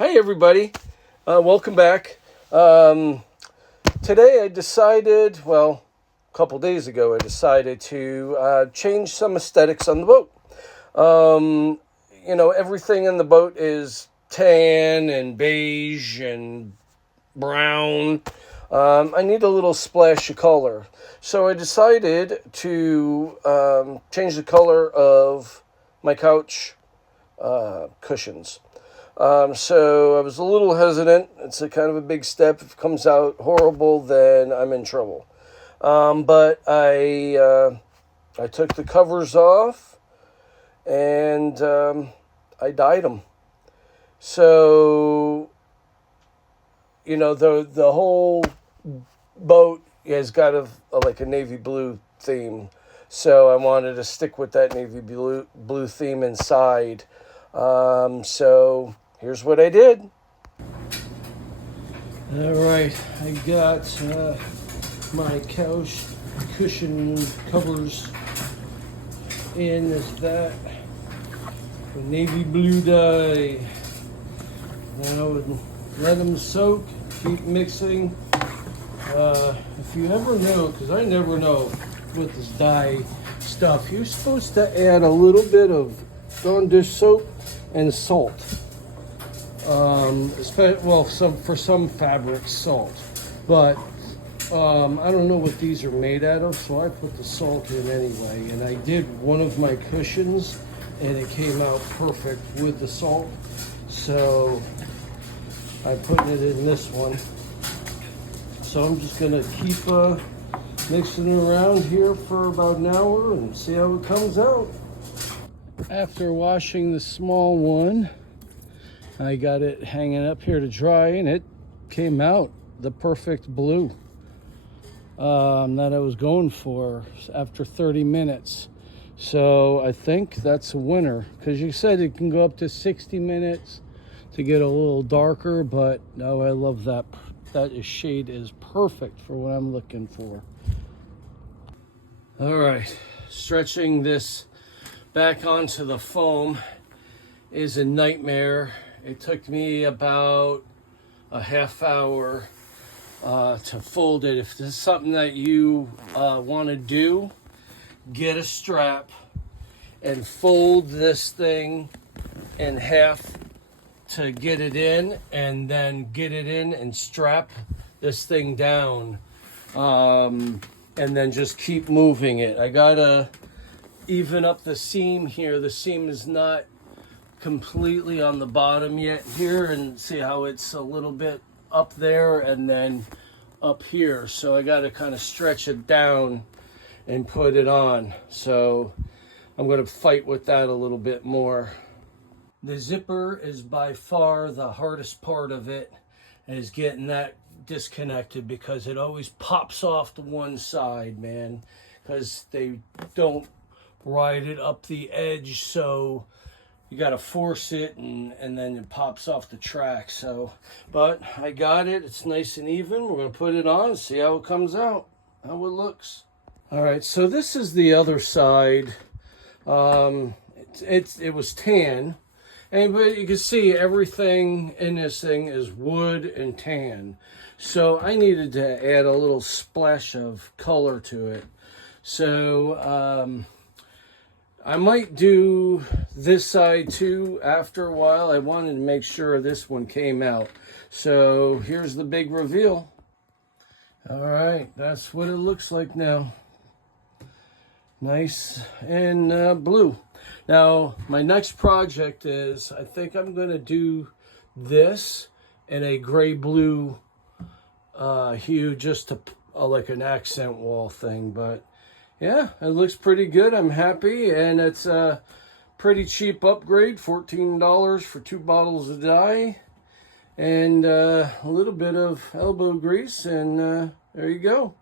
Hey everybody, welcome back. Today I decided, well, a couple days ago I decided to change some aesthetics on the boat. Everything in the boat is tan and beige and brown. I need a little splash of color. So I decided to change the color of my couch cushions. So I was a little hesitant. It's a kind of a big step. If it comes out horrible, then I'm in trouble. But I took the covers off and I dyed them. So, the whole boat has got like a navy blue theme. So I wanted to stick with that navy blue theme inside. So here's what I did. All right, I got my couch cushion covers in that navy blue dye. Now let them soak, keep mixing. If you ever know, because I never know with this dye stuff, you're supposed to add a little bit of Dawn dish soap and salt. For some fabrics, salt. But I don't know what these are made out of, so I put the salt in anyway. And I did one of my cushions, and it came out perfect with the salt. So I put it in this one. So I'm just gonna keep mixing it around here for about an hour and see how it comes out. After washing the small one, I got it hanging up here to dry, and it came out the perfect blue that I was going for after 30 minutes. So I think that's a winner, because you said it can go up to 60 minutes to get a little darker, but no, I love that. That shade is perfect for what I'm looking for. All right, stretching this back onto the foam is a nightmare. It took me about a half hour to fold it. If this is something that you want to do, get a strap and fold this thing in half to get it in, and then get it in and strap this thing down, and then just keep moving it. I gotta even up the seam here. The seam is not completely on the bottom yet here, and see how it's a little bit up there and then up here. So I got to kind of stretch it down and put it on. So I'm going to fight with that a little bit more. The zipper is by far the hardest part of it, is getting that disconnected, because it always pops off to one side, man, because they don't ride it up the edge, so you got to force it, and then it pops off the track. So, but I got it. It's nice and even. We're going to put it on and see how it comes out, how it looks. All right, so this is the other side. It was tan, but you can see everything in this thing is wood and tan. So I needed to add a little splash of color to it. So I might do this side too after a while. I wanted to make sure this one came out. So here's the big reveal. All right, that's what it looks like now. Nice and blue. Now, my next project is, I think I'm going to do this in a gray-blue hue, just to like an accent wall thing. But yeah, it looks pretty good. I'm happy, and it's a pretty cheap upgrade, $14 for 2 bottles of dye and a little bit of elbow grease, and there you go.